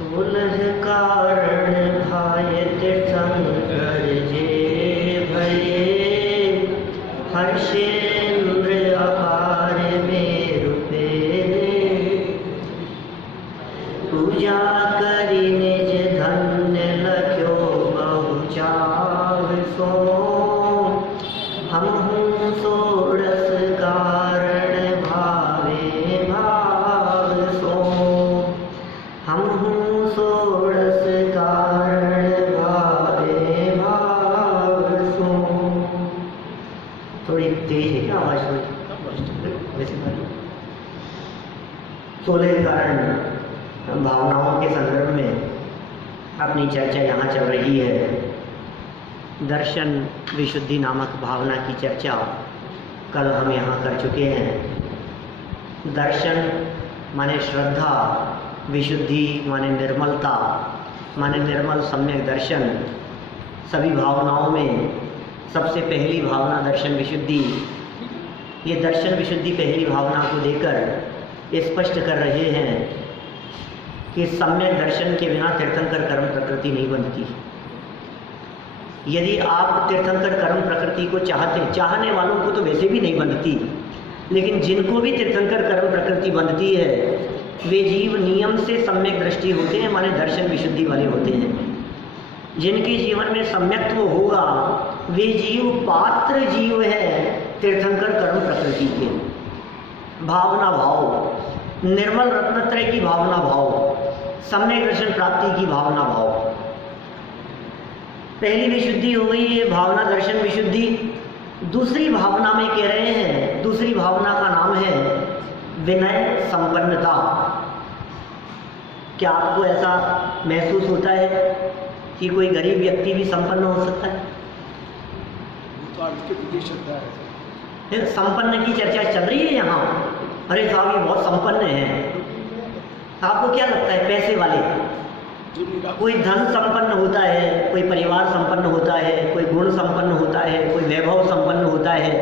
सोलह कारण भाय तीर्थंकर जे भये, हर्षेन्द्र अपार मेरु पेरे। पूजा करि निज धन्य लख्यो बहु चाव सो, हमहु षोडश कारण भावे भाव सो। हमहु षोडश कारण भावे भाव सो। थोड़ी तेज है क्या आवाज? वैसे 16 कारण भावनाओं के संदर्भ में अपनी चर्चा यहाँ चल रही है। दर्शन विशुद्धि नामक भावना की चर्चा कल हम यहाँ कर चुके हैं। दर्शन माने श्रद्धा, विशुद्धि माने निर्मलता, माने निर्मल सम्यक दर्शन। सभी भावनाओं में सबसे पहली भावना दर्शन विशुद्धि। ये दर्शन विशुद्धि पहली भावना को देकर स्पष्ट कर रहे हैं कि सम्यक दर्शन के बिना तीर्थंकर कर्म प्रकृति नहीं बनती। यदि आप तीर्थंकर कर्म प्रकृति को चाहने वालों को तो वैसे भी नहीं बनती, लेकिन जिनको भी तीर्थंकर कर्म प्रकृति बनती है वे जीव नियम से सम्यक दृष्टि होते हैं, माने दर्शन विशुद्धि वाले होते हैं। जिनके जीवन में सम्यक्त्व होगा वे जीव पात्र जीव है तीर्थंकर कर्म प्रकृति के। भावना भाव, निर्मल रत्नत्रय की भावना भाव, सम्यक दर्शन प्राप्ति की भावना भाव। पहली विशुद्धि हो गई ये भावना दर्शन विशुद्धि। दूसरी भावना में कह रहे हैं, दूसरी भावना का नाम है विनय संपन्नता। क्या आपको ऐसा महसूस होता है कि कोई गरीब व्यक्ति भी संपन्न हो सकता है? संपन्न की चर्चा चल रही है यहाँ। अरे साहब ये बहुत संपन्न है। आपको क्या लगता है पैसे वाले? कोई धन संपन्न होता है, कोई परिवार संपन्न होता है, कोई गुण संपन्न होता है, कोई वैभव संपन्न होता है,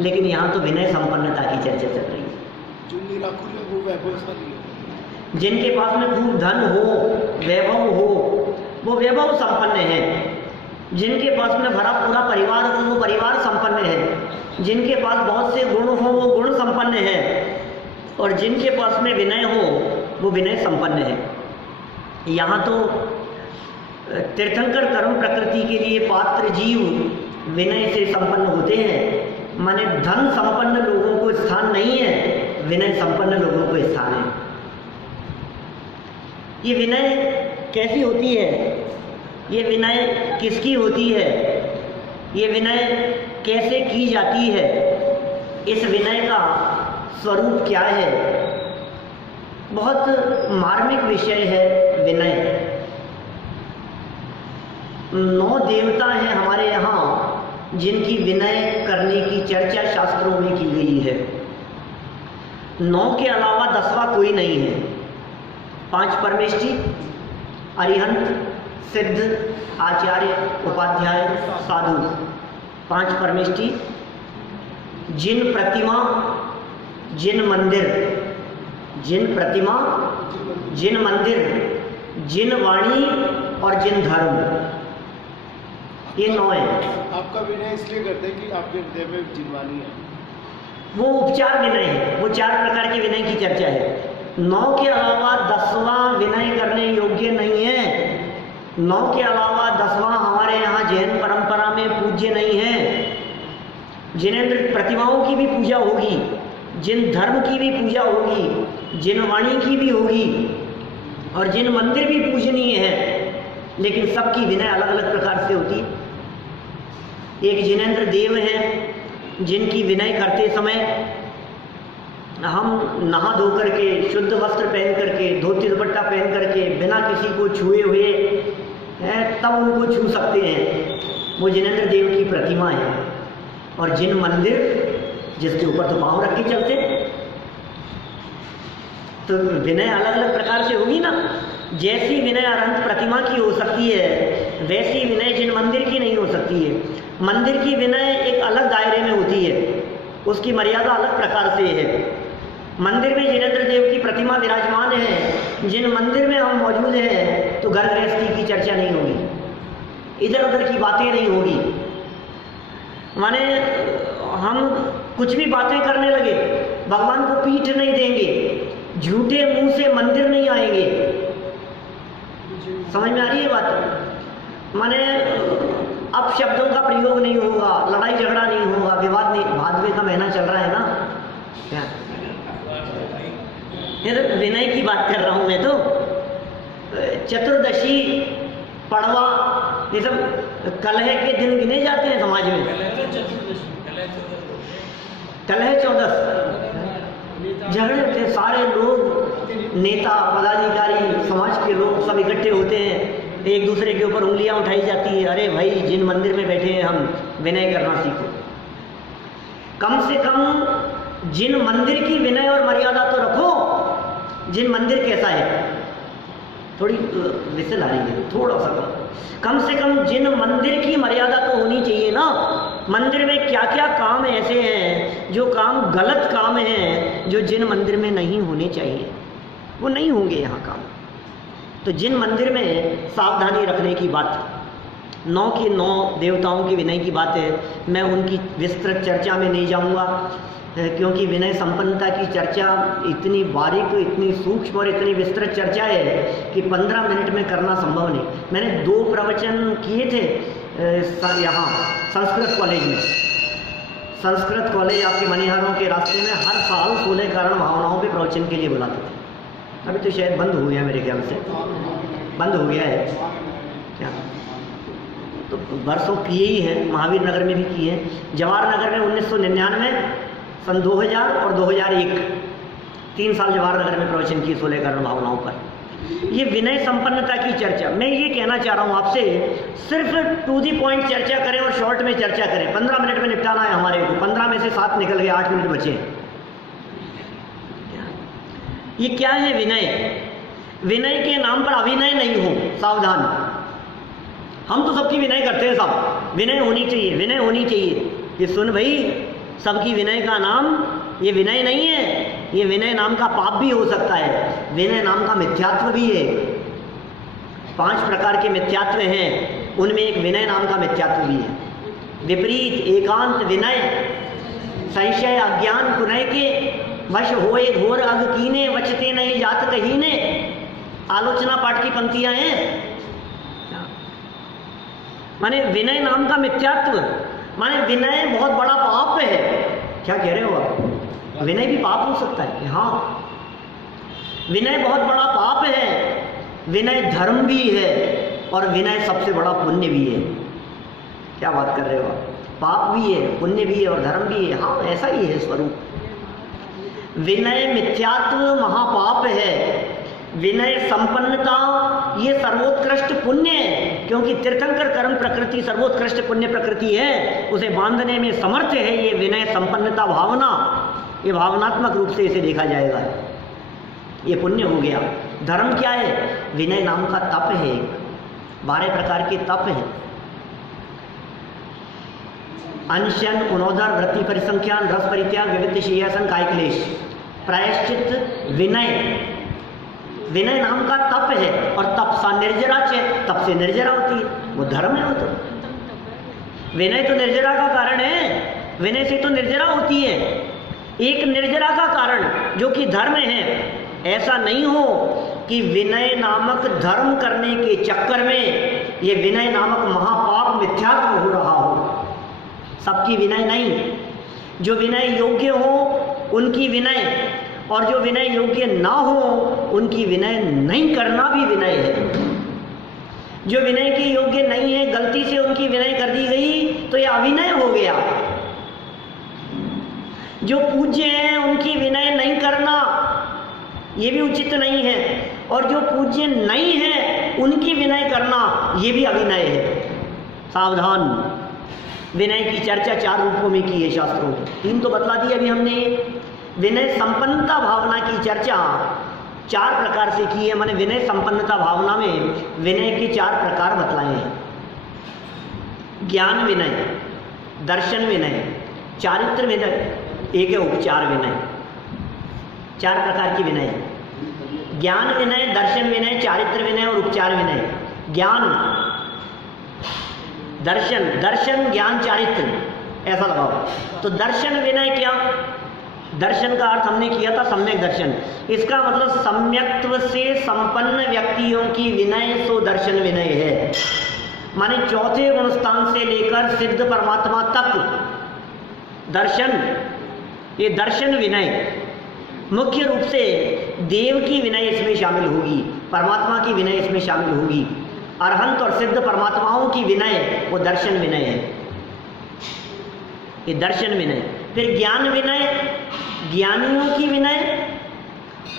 लेकिन यहाँ तो विनय संपन्नता की चर्चा चल रही है। जिनके पास में खूब धन हो, वैभव हो, वो वैभव संपन्न है। जिनके पास में भरा पूरा परिवार हो वो परिवार संपन्न है। जिनके पास बहुत से गुण हो वो गुण संपन्न है। और जिनके पास में विनय हो वो विनय संपन्न है। यहाँ तो तीर्थंकर कर्म प्रकृति के लिए पात्र जीव विनय से संपन्न होते हैं। माने धन संपन्न लोगों को स्थान नहीं है, विनय संपन्न लोगों को स्थान है। ये विनय कैसी होती है? ये विनय किसकी होती है? ये विनय कैसे की जाती है? इस विनय का स्वरूप क्या है? बहुत मार्मिक विषय है विनय। 9 देवता हैं हमारे यहाँ जिनकी विनय करने की चर्चा शास्त्रों में की गई है। 9 के अलावा 10वां कोई नहीं है। 5 परमेष्ठी, अरिहंत, सिद्ध, आचार्य, उपाध्याय, साधु। 5 परमेष्ठी, जिन प्रतिमा, जिन मंदिर, जिन प्रतिमा, जिन मंदिर, जिन वाणी और जिन धर्म, ये 9 है। आपका विनय इसलिए करते हैं कि आपके हृदय में जिन वाणी है। वो उपचार विनय है। वो 4 प्रकार के विनय की चर्चा है। 9 के अलावा 10वां विनय करने योग्य नहीं है। 9 के अलावा 10वां हमारे यहाँ जैन परंपरा में पूज्य नहीं है। जिनेंद्र प्रतिमाओं की भी पूजा होगी, जिन धर्म की भी पूजा होगी, जिन वाणी की भी होगी और जिन मंदिर भी पूजनीय है, लेकिन सबकी विनय अलग अलग प्रकार से होती है। एक जिनेंद्र देव हैं जिनकी विनय करते समय हम नहा धो करके, शुद्ध वस्त्र पहन करके, धोती दुपट्टा पहन करके, बिना किसी को छुए हुए तब उनको छू सकते हैं। वो जिनेंद्र देव की प्रतिमा है। और जिन मंदिर जिसके ऊपर तो पाँव रख के चलते, तो विनय अलग अलग प्रकार से होगी ना। जैसी विनय अरहंत प्रतिमा की हो सकती है वैसी विनय जिन मंदिर की नहीं हो सकती है। मंदिर की विनय एक अलग दायरे में होती है, उसकी मर्यादा अलग प्रकार से है। मंदिर में जिनेंद्र देव की प्रतिमा विराजमान है, जिन मंदिर में हम मौजूद हैं, तो घर गृहस्थी की चर्चा नहीं होगी, इधर उधर की बातें नहीं होगी। माने हम कुछ भी बातें करने लगे, भगवान को पीठ नहीं देंगे, झूठे मुंह से मंदिर नहीं आएंगे। समझ में आ रही है बात? माने अब शब्दों का प्रयोग नहीं होगा, लड़ाई झगड़ा नहीं होगा, विवाद नहीं। भादवे का महीना चल रहा है ना, क्या ये तो विनय की बात कर रहा हूं मैं। तो चतुर्दशी, पड़वा, ये सब कलह के दिन गिने जाते हैं समाज में। कलह चौदस, झगड़े होते हैं, सारे लोग, नेता, पदाधिकारी, समाज के लोग सब इकट्ठे होते हैं, एक दूसरे के ऊपर उंगलियां उठाई जाती है। अरे भाई, जिन मंदिर में बैठे हैं हम, विनय करना सीखो। कम से कम जिन मंदिर की विनय और मर्यादा तो रखो। जिन मंदिर कैसा है, थोड़ी विसल आ रही है, थोड़ा सा कम से कम जिन मंदिर की मर्यादा तो होनी चाहिए ना। मंदिर में क्या क्या काम ऐसे हैं, जो काम गलत काम हैं, जो जिन मंदिर में नहीं होने चाहिए, वो नहीं होंगे यहाँ काम। तो जिन मंदिर में सावधानी रखने की बात, 9 के 9 देवताओं की विनय की बात है, मैं उनकी विस्तृत चर्चा में नहीं जाऊंगा, क्योंकि विनय संपन्नता की चर्चा इतनी बारीक, इतनी सूक्ष्म और इतनी विस्तृत चर्चा है कि 15 मिनट में करना संभव नहीं। मैंने 2 प्रवचन किए थे यहाँ संस्कृत कॉलेज में। संस्कृत कॉलेज आपके मनिहारों के रास्ते में हर साल 16 कारण भावनाओं पे प्रवचन के लिए बुलाते थे। अभी तो शायद बंद हो गया, मेरे ख्याल से बंद हो गया है क्या। तो वर्षों किए ही हैं, महावीर नगर में भी किए हैं, जवाहर नगर में 1999, सन 2000 और 2001, 3 साल जवाहर नगर में प्रवचन किए 16 कारण भावनाओं पर। ये विनय संपन्नता की चर्चा, मैं ये कहना चाह रहा हूँ आपसे, सिर्फ टू दी पॉइंट चर्चा करें और शॉर्ट में चर्चा करें। 15 मिनट में निपटाना है हमारे को, 15 में से 7 निकल गए, 8 मिनट बचे। ये क्या है विनय? विनय के नाम पर अभिनय नहीं हो, सावधान। हम तो सबकी विनय करते हैं, सब विनय होनी चाहिए, विनय होनी चाहिए। ये सुन भाई, सबकी विनय का नाम ये विनय नहीं है, ये विनय नाम का पाप भी हो सकता है, विनय नाम का मिथ्यात्व भी है। 5 प्रकार के मिथ्यात्व हैं, उनमें एक विनय नाम का मिथ्यात्व भी है। विपरीत, एकांत, विनय, संशय, अज्ञान, कुनय के वश होए घोर अग कीने, वचते नहीं जात कहीने। आलोचना पाठ की पंक्तियां हैं। माने विनय नाम का मिथ्यात्व, माने विनय बहुत बड़ा पाप है। क्या कह रहे हो आप? विनय भी पाप हो सकता है? हाँ, विनय बहुत बड़ा पाप है, विनय धर्म भी है, और विनय सबसे बड़ा पुण्य भी है। क्या बात कर रहे हो आप? पाप भी है, पुण्य भी है और धर्म भी है। हाँ, ऐसा ही है स्वरूप। विनय मिथ्यात्व महापाप है, विनय संपन्नता ये सर्वोत्कृष्ट पुण्य है, क्योंकि तीर्थंकर कर्म प्रकृति सर्वोत्कृष्ट पुण्य प्रकृति है, उसे बांधने में समर्थ है ये विनय संपन्नता भावना। ये भावनात्मक रूप से इसे देखा जाएगा, ये पुण्य हो गया। धर्म क्या है? विनय नाम का तप है, 12 प्रकार के तप हैं। अनशन, उनोदर, वृत्ति परिसंख्यान, रस परित्याग, विविध शेयासन, काय क्लेश, प्रायश्चित, विनय। विनय नाम का तप है, और तप सा निर्जरा है, तप से निर्जरा होती है, वो धर्म है। वो तो विनय तो निर्जरा का कारण है, विनय से तो निर्जरा होती है। एक निर्जरा का कारण जो कि धर्म है। ऐसा नहीं हो कि विनय नामक धर्म करने के चक्कर में ये विनय नामक महापाप मिथ्यात्व हो रहा हो। सबकी विनय नहीं, जो विनय योग्य हो उनकी विनय, और जो विनय योग्य ना हो उनकी विनय नहीं करना भी विनय है। जो विनय के योग्य नहीं है, गलती से उनकी विनय कर दी गई तो यह अविनय हो गया। जो पूज्य हैं उनकी विनय नहीं करना ये भी उचित नहीं है, और जो पूज्य नहीं है उनकी विनय करना ये भी अविनय है। सावधान। विनय की चर्चा 4 रूपों में की है शास्त्रों में, 3 तो बतला दी अभी हमने। विनय संपन्नता भावना की चर्चा 4 प्रकार से की है। मैंने विनय संपन्नता भावना में विनय के 4 प्रकार बतलाए हैं। ज्ञान विनय, दर्शन विनय, चारित्र विनय, एक है उपचार विनय। 4 प्रकार की विनय है। ज्ञान विनय, दर्शन विनय, चारित्र विनय और उपचार विनय। ज्ञान, दर्शन, दर्शन ज्ञान चारित्र, ऐसा लगाओ। तो दर्शन विनय क्या? दर्शन का अर्थ हमने किया था सम्यक दर्शन। इसका मतलब सम्यक्त्व से संपन्न व्यक्तियों की विनय सो दर्शन विनय है। माने चौथे गुण स्थान से लेकर सिद्ध परमात्मा तक दर्शन, ये दर्शन विनय। मुख्य रूप से देव की विनय इसमें शामिल होगी, परमात्मा की विनय इसमें शामिल होगी। अरहंत और सिद्ध परमात्माओं की विनय वो दर्शन विनय है, ये दर्शन विनय। फिर ज्ञान विनय, ज्ञानियों की विनय,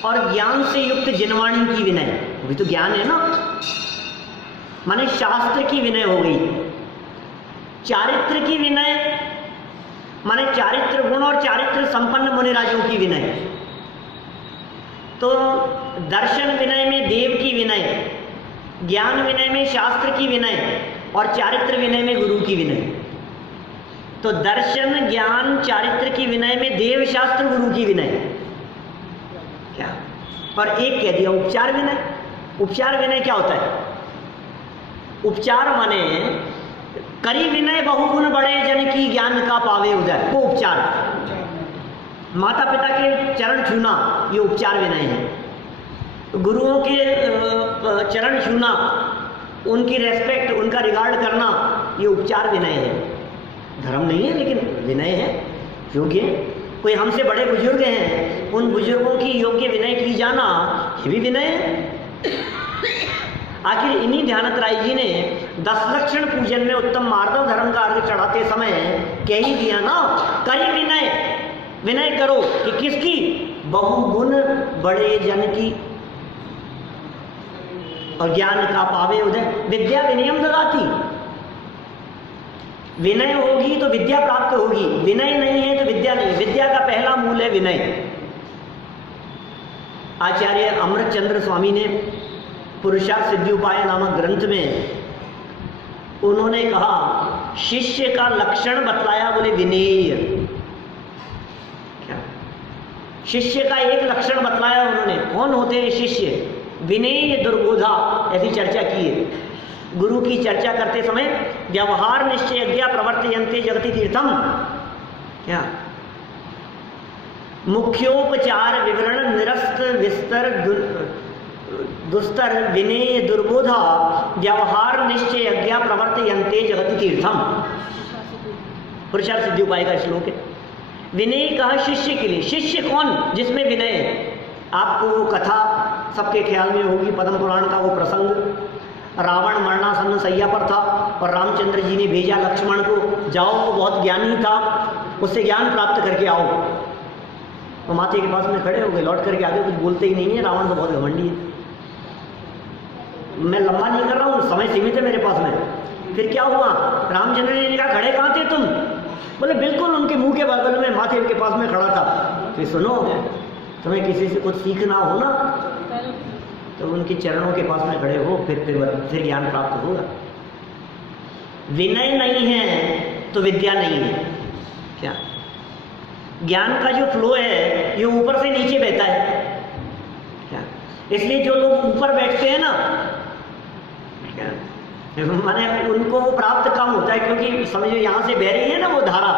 और ज्ञान से युक्त जिनवाणी की विनय, वो भी तो ज्ञान है ना, माने शास्त्र की विनय हो गई। चारित्र की विनय माने चारित्र गुण और चारित्र संपन्न मुनिराजों की विनय। तो दर्शन विनय में देव की विनय, ज्ञान विनय में शास्त्र की विनय, और चारित्र विनय में गुरु की विनय। तो दर्शन, ज्ञान, चारित्र की विनय में देव, शास्त्र, गुरु की विनय क्या? और एक कह दिया उपचार विनय। उपचार विनय क्या होता है? उपचार माने करी विनय बहुगुण बड़े जन की ज्ञान का पावे उदय, वो उपचार। माता पिता के चरण छूना ये उपचार विनय है। गुरुओं के चरण छूना, उनकी रेस्पेक्ट, उनका रिगार्ड करना, ये उपचार विनय है। धर्म नहीं है लेकिन विनय है, योग्य। कोई हमसे बड़े बुजुर्ग हैं, उन बुजुर्गों की योग्य विनय की जाना, ये भी विनय है। आखिर इन्हीं ध्यानत राय जी ने 10 लक्षण पूजन में उत्तम मार्दव धर्म का अर्घ चढ़ाते समय कह ही दिया ना, करी विनय, विनय करो कि किसकी? बहुगुण बड़े जन की, और ज्ञान का पावे उदय। विद्या विनयम ददाति, विनय होगी तो विद्या प्राप्त होगी, विनय नहीं है तो विद्या नहीं। विद्या का पहला मूल है विनय। आचार्य अमृतचंद्र स्वामी ने पुरुषार्थ सिद्धि उपाय नामक ग्रंथ में उन्होंने कहा, शिष्य का लक्षण बतलाया, बोले विनेय। क्या? शिष्य का एक लक्षण बतलाया उन्होंने, कौन होते हैं शिष्य? विनेय दुर्बोधा, ऐसी चर्चा की है। गुरु की चर्चा करते समय व्यवहार निश्चय ज्ञा प्रवर्तयन्ते जगति तीर्थम, क्या? मुख्योपचार विवरण निरस्त विस्तर दुस्तर विनेय दुर्बोधा व्यवहार निश्चय ज्ञा प्रवर्तयन्ते जगति तीर्थम, पुरुषार्थ सिद्धि उपाय का श्लोक है। विनय कहा शिष्य के लिए। शिष्य कौन? जिसमें विनय है। आपको वो कथा सबके ख्याल में होगी, पद्म पुराण का वो प्रसंग, रावण मरणासन्न सैया पर था और रामचंद्र जी ने भेजा लक्ष्मण को, जाओ वो बहुत ज्ञानी था, उससे ज्ञान प्राप्त करके आओ। वो माथे के पास में खड़े हो गए, लौट करके आगे कुछ बोलते ही नहीं है, रावण तो बहुत घमंडी है। मैं लंबा नहीं कर रहा हूँ, समय सीमित है मेरे पास में। फिर क्या हुआ? रामचंद्र जी ने कहा, खड़े कहाँ थे तुम? बोले बिल्कुल उनके मुंह के बगल में, माथे के पास में खड़ा था। फिर सुनो, तुम्हें किसी से कुछ सीखना हो ना तो उनके चरणों के पास में खड़े हो, फिर ज्ञान प्राप्त होगा। विनय नहीं है तो विद्या नहीं है। क्या? ज्ञान का जो फ्लो है ये ऊपर से नीचे बहता है। क्या? इसलिए जो लोग ऊपर बैठते हैं ना, क्या माने उनको प्राप्त कम होता है, क्योंकि समझो यहाँ से बह रही है ना वो धारा,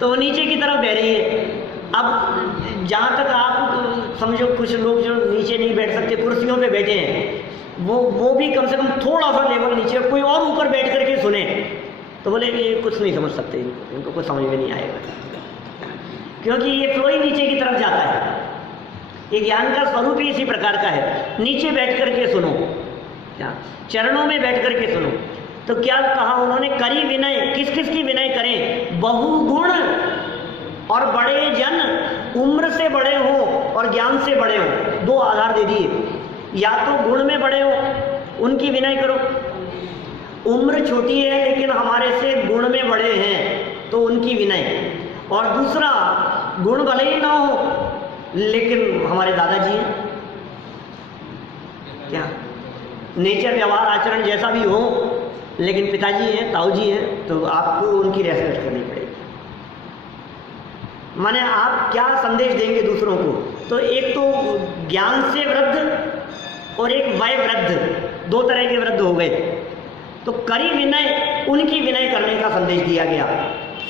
तो वो नीचे की तरफ बह रही है। अब जहाँ तक आप समझो, कुछ लोग जो नीचे नहीं बैठ सकते, कुर्सियों पे बैठे हैं, वो भी कम से कम थोड़ा सा लेवल नीचे, कोई और ऊपर बैठ करके सुने तो बोले ये कुछ नहीं समझ सकते, इनको कुछ समझ में नहीं आएगा, क्योंकि ये फ्लो ही नीचे की तरफ जाता है। ये ज्ञान का स्वरूप ही इसी प्रकार का है, नीचे बैठ करके सुनो, क्या चरणों में बैठ करके सुनो। तो क्या कहा उन्होंने? करी विनय। किस किस की विनय करें? बहुगुण और बड़े जन, उम्र से बड़े हो और ज्ञान से बड़े हो, दो आधार दे दिए। या तो गुण में बड़े हो, उनकी विनय करो, उम्र छोटी है लेकिन हमारे से गुण में बड़े हैं तो उनकी विनय। और दूसरा, गुण भले ही ना हो लेकिन हमारे दादाजी हैं, क्या नेचर व्यवहार आचरण जैसा भी हो, लेकिन पिताजी हैं, ताऊ जी हैं, तो आपको उनकी रेस्पेक्ट करनी पड़ेगी। माने आप क्या संदेश देंगे दूसरों को? तो एक तो ज्ञान से वृद्ध और एक वय वृद्ध, दो तरह के वृद्ध हो गए। तो करी विनय, उनकी विनय करने का संदेश दिया गया।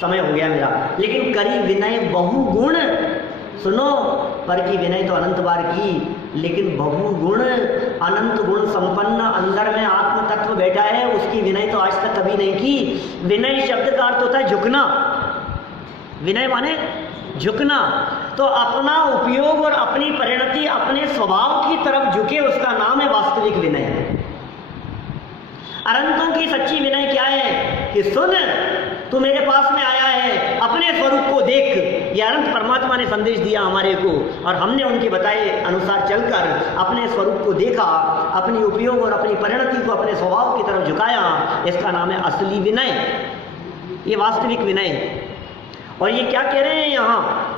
समय हो गया मेरा, लेकिन करी विनय बहुगुण, सुनो, पर की विनय तो अनंत बार की, लेकिन बहुगुण अनंत गुण संपन्न अंदर में आत्म तत्व बैठा है, उसकी विनय तो आज तक कभी नहीं की। विनय शब्द का अर्थ होता है झुकना। विनय माने झुकना। तो अपना उपयोग और अपनी परिणति अपने स्वभाव की तरफ झुके, उसका नाम है वास्तविक विनय। अरंतों की सच्ची विनय क्या है कि सुन, तू मेरे पास में आया है, अपने स्वरूप को देख। यह अनंत परमात्मा ने संदेश दिया हमारे को, और हमने उनके बताए अनुसार चलकर अपने स्वरूप को देखा, अपनी उपयोग और अपनी परिणति को अपने स्वभाव की तरफ झुकाया। इसका नाम है असली विनय, ये वास्तविक विनय है। और ये क्या कह रहे हैं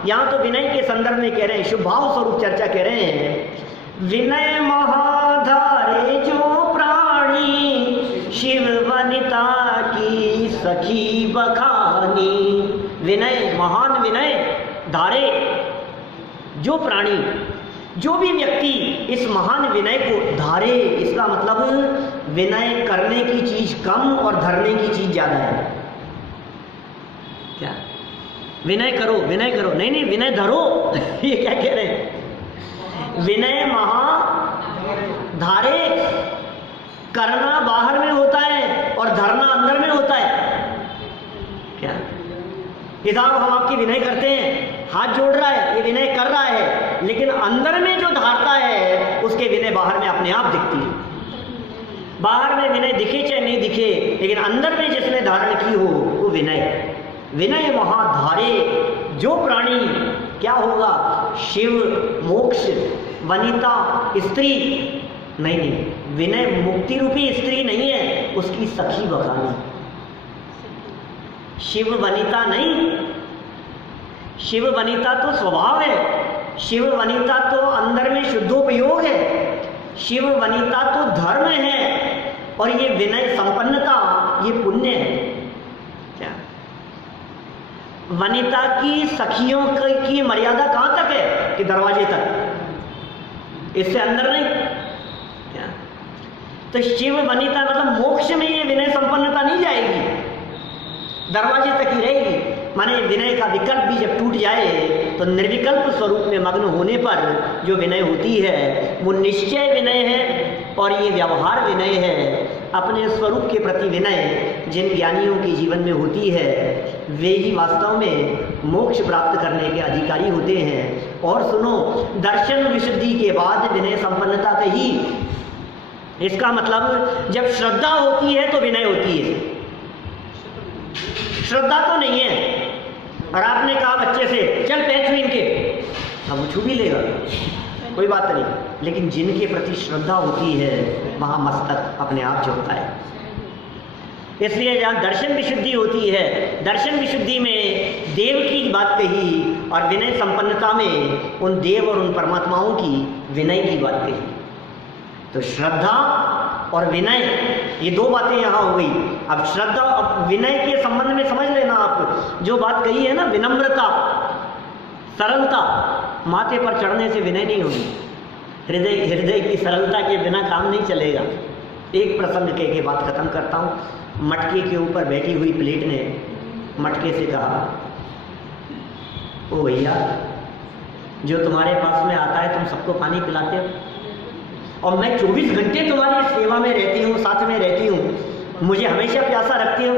यहाँ तो विनय के संदर्भ में कह रहे हैं, शुभ भाव स्वरूप चर्चा कह रहे हैं। विनय महाधारे जो प्राणी, शिव वनिता की सखी बखानी। विनय, महान विनय धारे जो प्राणी, जो भी व्यक्ति इस महान विनय को धारे, इसका मतलब विनय करने की चीज कम और धरने की चीज ज्यादा है। क्या? विनय करो, विनय करो, नहीं नहीं, विनय धरो। ये क्या कह रहे हैं? विनय महाधारे, करना बाहर में होता है और धरना अंदर में होता है। क्या? इधर हम आपकी विनय करते हैं, हाथ जोड़ रहा है, ये विनय कर रहा है, लेकिन अंदर में जो धारता है उसके विनय बाहर में अपने आप दिखती है। बाहर में विनय दिखे चाहे नहीं दिखे, लेकिन अंदर में जिसने धारण की हो वो विनय। विनय महाधारे जो प्राणी, क्या होगा? शिव, मोक्ष, वनिता, स्त्री, नहीं नहीं, विनय मुक्ति रूपी स्त्री नहीं है, उसकी सखी बखानी। शिव वनिता नहीं, शिव वनिता तो स्वभाव है, शिव वनिता तो अंदर में शुद्धोपयोग है, शिव वनिता तो धर्म है, और ये विनय संपन्नता, ये पुण्य है। क्या? वनिता की सखियों की मर्यादा कहां तक है? कि दरवाजे तक, इससे अंदर नहीं। क्या? तो शिव वनिता मतलब मोक्ष में ये विनय संपन्नता नहीं जाएगी, दरवाजे तक ही रहेगी। माने विनय का विकल्प भी जब टूट जाए तो निर्विकल्प स्वरूप में मग्न होने पर जो विनय होती है वो निश्चय विनय है, और ये व्यवहार विनय है। अपने स्वरूप के प्रति विनय जिन ज्ञानियों के जीवन में होती है वे ही वास्तव में मोक्ष प्राप्त करने के अधिकारी होते हैं। और सुनो, दर्शन विशुद्धि के बाद विनय संपन्नता कही, इसका मतलब जब श्रद्धा होती है तो विनय होती है। श्रद्धा तो नहीं है, और आपने कहा बच्चे से चल पैर छू इनके, अब वो छू भी लेगा, कोई बात नहीं, लेकिन जिनके प्रति श्रद्धा होती है वहां मस्तक अपने आप झुकता है। इसलिए जहाँ दर्शन विशुद्धि होती है, दर्शन विशुद्धि में देव की बात कही, और विनय संपन्नता में उन देव और उन परमात्माओं की विनय की बात कही। तो श्रद्धा और विनय, ये दो बातें यहाँ हो गई। अब श्रद्धा और विनय के संबंध में समझ लेना, आप जो बात कही है ना, विनम्रता, सरलता, माथे पर चढ़ने से विनय नहीं होगी। हृदय की सरलता के बिना काम नहीं चलेगा। एक प्रसंग के बात खत्म करता हूँ। मटके के ऊपर बैठी हुई प्लेट ने मटके से कहा, ओ भैया, जो तुम्हारे पास में आता है तुम सबको पानी पिलाते हो, और मैं 24 घंटे तुम्हारी सेवा में रहती हूँ, साथ में रहती हूँ, मुझे हमेशा प्यासा रखती हो।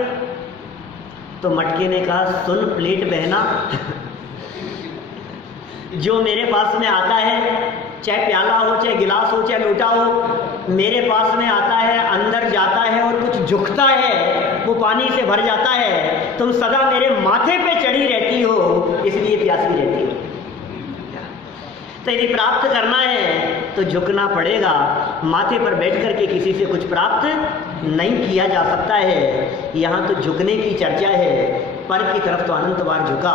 तो मटके ने कहा, सुन प्लेट बहना, जो मेरे पास में आता है, चाहे प्याला हो, चाहे गिलास हो, चाहे लोटा हो, मेरे पास में आता है, अंदर जाता है और कुछ झुकता है, वो पानी से भर जाता है। तुम सदा मेरे माथे पे चढ़ी रहती हो, इसलिए प्यासी रहती हो। तो यदि प्राप्त करना है तो झुकना पड़ेगा। माथे पर बैठ करके किसी से कुछ प्राप्त नहीं किया जा सकता है। यहाँ तो झुकने की चर्चा है, पर की तरफ तो अनंत बार झुका,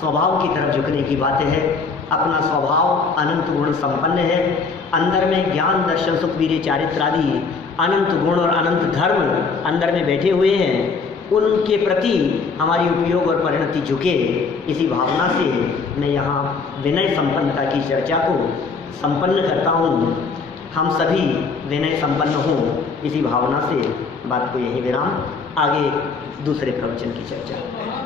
स्वभाव की तरफ झुकने की बात है। अपना स्वभाव अनंत गुण संपन्न है, अंदर में ज्ञान दर्शन सुख वीर्य चारित्र आदि अनंत गुण और अनंत धर्म अंदर में बैठे हुए हैं। उनके प्रति हमारी उपयोग और परिणति झुके, इसी भावना से मैं यहाँ विनय संपन्नता की चर्चा को संपन्न करता हूँ। हम सभी विनय संपन्न हों, इसी भावना से बात को यही विराम, आगे दूसरे प्रवचन की चर्चा।